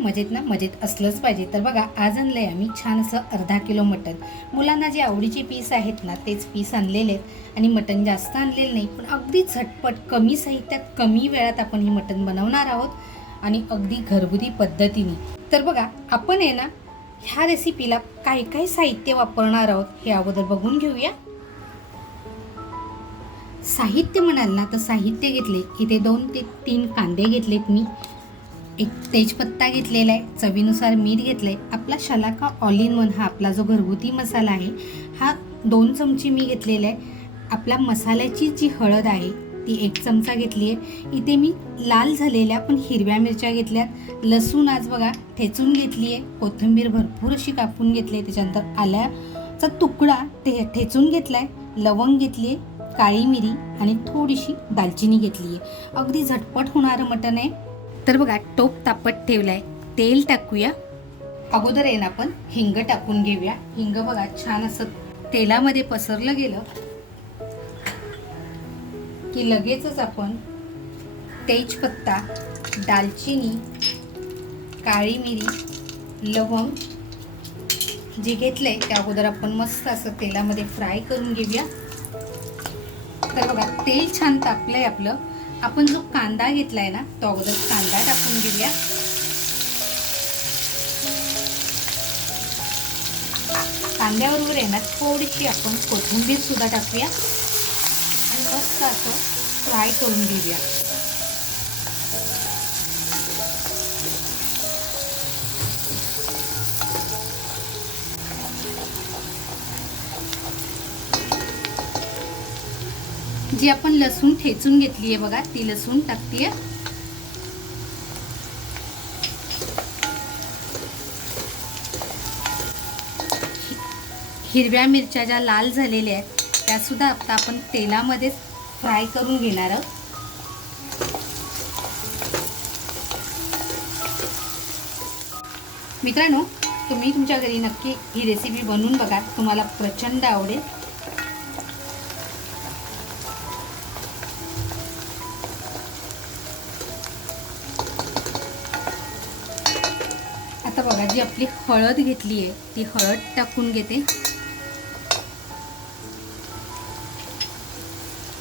मजेत ना? मजेत असलंच पाहिजे. तर बघा, आज आणलंय आम्ही छान असं अर्धा किलो मटण. मुलांना जे आवडीचे पीस आहेत ना तेच पीस आणलेले आहेत आणि मटण जास्त आणलेलं नाही, पण अगदी झटपट कमी साहित्यात कमी वेळात आपण ही मटण बनवणार आहोत आणि अगदी घरगुती पद्धतीने. तर बघा, आपण आहे ना ह्या रेसिपीला काय काय साहित्य वापरणार आहोत हे अगोदर बघून घेऊया. साहित्य म्हणाल ना तर साहित्य घेतले, इथे 2 ते 3 कांदे घेतलेत मी, एक तेजपत्ता घेतलेला आहे, चवीनुसार मीठ घेतलंय, आपला शलाका ऑल इन वन हा आपला जो घरगुती मसाला आहे हा 2 चमचे मी घेतलेला आहे. आपला मसाल्याची जी हळद आहे ती 1 चमचा घेतली आहे. इथे मी लाल झालेल्या पण हिरव्या मिरच्या घेतल्यात, लसूण आज बघा ठेचून घेतली आहे, कोथिंबीर भरपूर अशी कापून घेतली आहे, त्याच्यानंतर आल्याचा तुकडा ते ठेचून घेतलाय, लवंग घेतली आहे, काळी मिरी आणि थोडीशी दालचिनी घेतली आहे. अगदी झटपट होणारं मटण आहे. तर बघा, टोप तापत ठेवलाय, तेल टाकूया. अगोदर आहे ना आपण हिंग टाकून घेऊया. हिंग बघा छान असं तेलामध्ये पसरलं गेलं की लगेचच आपण तेजपत्ता, दालचिनी, काळी मिरी, लवंग जे घेतलंय ते अगोदर आपण मस्त असं तेलामध्ये फ्राय करून घेऊया. तर बघा, तेल छान तापलंय आपलं. आपण जो कांदा घेतलाय ना तो अगोदर कांदा टाकून घेऊया. कांद्याबरोबर आहे ना थोडीशी आपण कोथिंबीर सुद्धा टाकूया आणि मस्त असं फ्राय करून घेऊया. जी आपण लसूण ठेचून घेतली आहे बघा, ती लसूण टाकतीये. हिरव्या मिरच्या ज्या लाल झालेल्या आहेत त्या सुद्धा आता आपण तेलामध्ये फ्राय करून घेणार आहोत. मित्रांनो, तुम्ही तुमच्या घरी नक्की ही रेसिपी बनवून बघा, तुम्हाला प्रचंड आवडेल. आता बघा, जी आपली हळद घेतली आहे ती हळद टाकून घेते.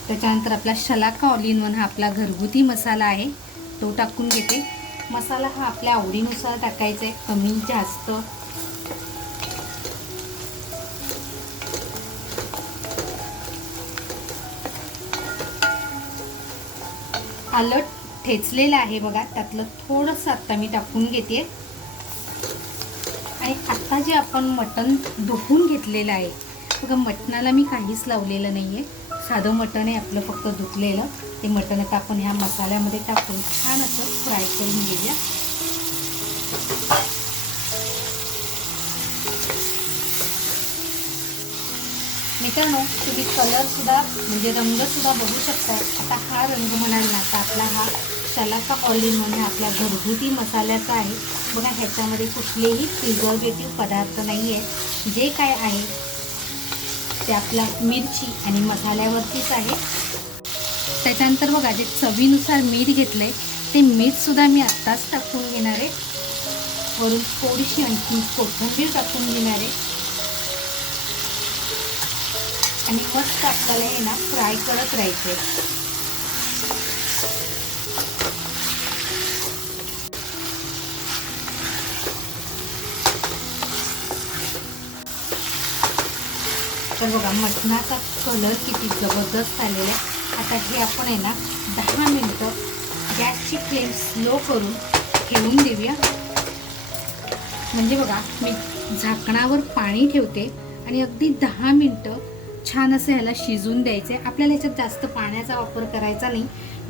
त्याच्यानंतर आपला शलाका ऑल इन वन हा आपला घरगुती मसाला आहे तो टाकून घेते. मसाला हा आपल्या आवडीनुसार टाकायचा आहे, कमी जास्त. आलं ठेचलेलं आहे बघा, त्यातलं थोडंसं आता मी टाकून घेते. आणि आता जे आपण मटण धुवून घेतलेलं आहे बघा, मटणाला मी काहीच लावलेलं नाही आहे, साधं मटण आहे आपलं, फक्त धुतलेलं. ते मटण आता आपण ह्या मसाल्यामध्ये टाकून छान असं फ्राय करून घेऊया. मित्रांनो, तुम्ही कलरसुद्धा म्हणजे रंगसुद्धा बघू शकता. आता हा रंग म्हणाल ना तर आपला हा शलाका ऑल इन वन आपल्या घरगुती मसाल्याचा आहे बघा. ह्याच्यामध्ये कुठलेही प्रिझर्वेटिव्ह पदार्थ नाही आहे. जे काय आहे ते आपला मिरची आणि मसाल्यावरतीच आहे. त्याच्यानंतर बघा, जे चवीनुसार मीठ घेतलं आहे ते मीठसुद्धा मी आत्ताच टाकून घेणार आहे. वरून थोडीशी आणखी कोथिंबीर टाकून घेणार आहे आणि मस्त आपल्याला हे ना फ्राय करत राहायचं आहे. तर बघा, मटणाचा कलर किती जबरदस्त आलेला आहे. आता हे आपण आहे ना 10 मिनटं गॅसची फ्लेम स्लो करून ठेवून देऊया. म्हणजे बघा, मी झाकणावर पाणी ठेवते आणि अगदी 10 मिनटं छान असं ह्याला शिजून द्यायचं आहे. आपल्याला ह्याच्यात जास्त पाण्याचा वापर करायचा नाही,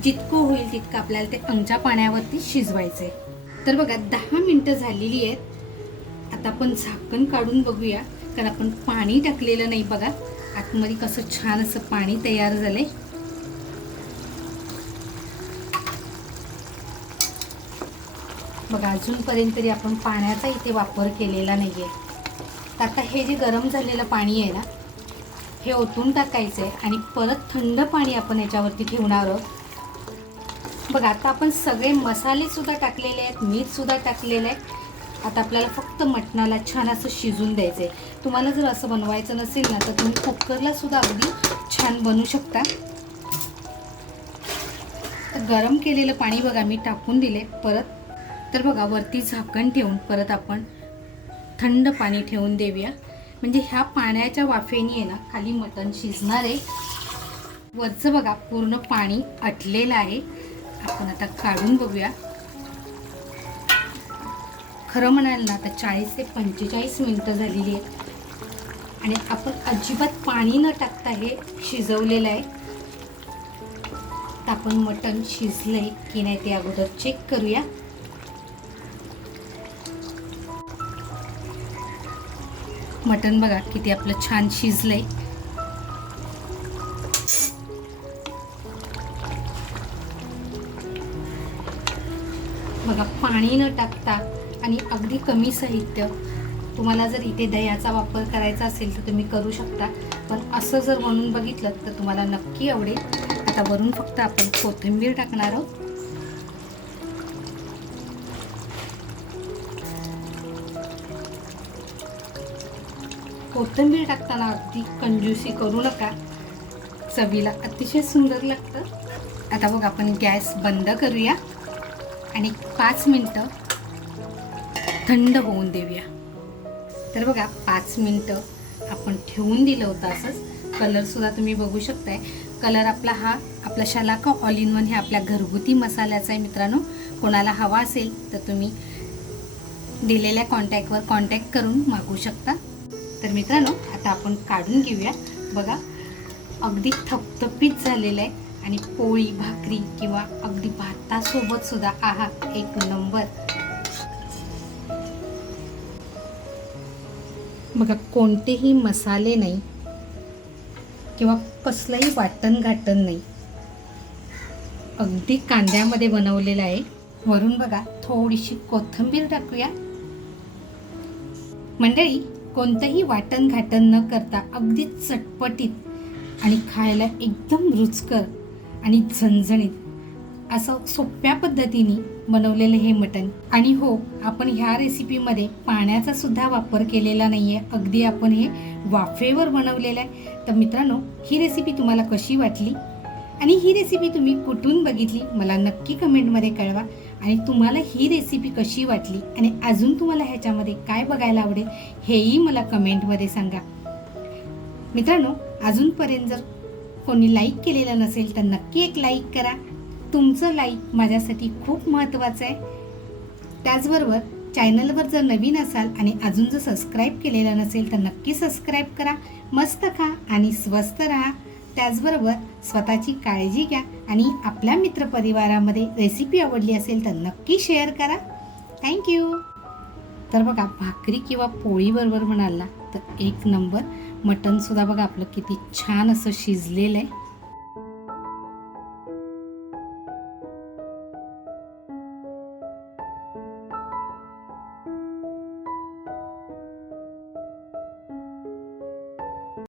जितकं होईल तितकं आपल्याला ते अंगच्या पाण्यावरती शिजवायचं आहे. तर बघा, 10 मिनटं झालेली आहेत. आता आपण झाकण काढून बघूया, कारण आपण पाणी टाकलेलं नाही बघा. आतमध्ये कसं छान असं पाणी तयार झालंय. बघा, अजूनपर्यंत तरी आपण पाण्याचा इथे वापर केलेला नाही आहे. आता हे जे गरम झालेलं पाणी आहे ना हे ओतून टाकायचं आहे आणि परत थंड पाणी आपण याच्यावरती ठेवणार आहोत. बघा आता आपण सगळे मसाले सुद्धा टाकलेले आहेत, मीठ सुद्धा टाकलेलं आहे. आता आपल्याला फक्त मटणाला छान असं शिजून द्यायचं आहे. तुम्हाला जर असं बनवायचं नसेल ना तर तुम्ही कुकरला सुद्धा अगदी छान बनवू शकता. तर गरम केलेलं पाणी बघा मी टाकून दिले परत. तर बघा वरती झाकण ठेवून परत आपण थंड पाणी ठेवून देऊया. म्हणजे ह्या पाण्याच्या वाफेने आहे ना खाली मटण शिजणार आहे. वरचं बघा पूर्ण पाणी आटलेलं आहे. आपण आता काढून बघूया. खरं म्हणाल ना आता 40 ते 45 मिनटं झालेली आहेत आणि आपण अजिबात पाणी न टाकता हे शिजवलेलं आहे. तर आपण मटण शिजलंय की नाही ते अगोदर चेक करूया. मटण बघा किती आपलं छान शिजलंय. बघा पाणी न टाकता आणि अगदी कमी साहित्य. तुम्हाला जर इथे दह्याचा वापर करायचा असेल तर तुम्ही करू शकता, पण असं जर म्हणून बघितलं तर तुम्हाला नक्की आवडेल. आता वरून फक्त आपण कोथिंबीर टाकणार आहोत. कोथिंबीर टाकताना अगदी कंजूसी करू नका, चवीला अतिशय सुंदर लागतं. आता बघ आपण गॅस बंद करूया आणि 5 मिनटं थंड होऊन देऊया. तर बघा 5 मिनटं आपण ठेवून दिलं होतं असंच. कलरसुद्धा तुम्ही बघू शकताय. कलर आपला शलाका ऑल इन वन हे आपल्या घरगुती मसाल्याचा आहे मित्रांनो. कोणाला हवा असेल तर तुम्ही दिलेल्या कॉन्टॅक्टवर कॉन्टॅक्ट करून मागवू शकता. तर मित्रांनो आता आपण काढून घेऊया. बघा अगदी थपथपीत झालेलं आहे आणि पोळी भाकरी किंवा अगदी भातासोबत सुद्धा आहा एक नंबर. बघा कोणतेही मसाले नाही किंवा कसलंही वाटण घाटण नाही, अगदी कांद्यामध्ये बनवलेलं आहे. वरून बघा थोडीशी कोथिंबीर टाकूया. मंडळी कोणतंही वाटण घाटण न करता अगदी चटपटीत आणि खायला एकदम रुचकर आणि झणझणीत असं सोप्या पद्धतीने बनवलेलं हे मटण. आणि हो आपण ह्या रेसिपीमध्ये पाण्याचा सुद्धा वापर केलेला नाही आहे, अगदी आपण हे वाफेवर बनवलेलं आहे. तर मित्रांनो ही रेसिपी तुम्हाला कशी वाटली आणि ही रेसिपी तुम्ही कुठून बघितली मला नक्की कमेंटमध्ये कळवा. आणि तुम्हाला ही रेसिपी कशी वाटली आणि अजून तुम्हाला ह्याच्यामध्ये काय बघायला आवडेल हेही मला कमेंटमध्ये सांगा. मित्रांनो अजूनपर्यंत जर कोणी लाईक केलेलं नसेल तर नक्की एक लाईक करा. तुमचं लाईक माझ्यासाठी खूप महत्त्वाचं आहे. त्याचबरोबर चॅनलवर जर नवीन असाल आणि अजून जर सबस्क्राईब केलेलं नसेल तर नक्की सबस्क्राईब करा. मस्त खा आणि स्वस्त राहा. त्याचबरोबर स्वतःची काळजी घ्या आणि आपल्या मित्रपरिवारामध्ये रेसिपी आवडली असेल तर नक्की शेअर करा. थँक्यू. तर बघा भाकरी किंवा पोळीबरोबर म्हणाल ना तर एक नंबर. मटणसुद्धा बघा आपलं किती छान असं शिजलेलं आहे.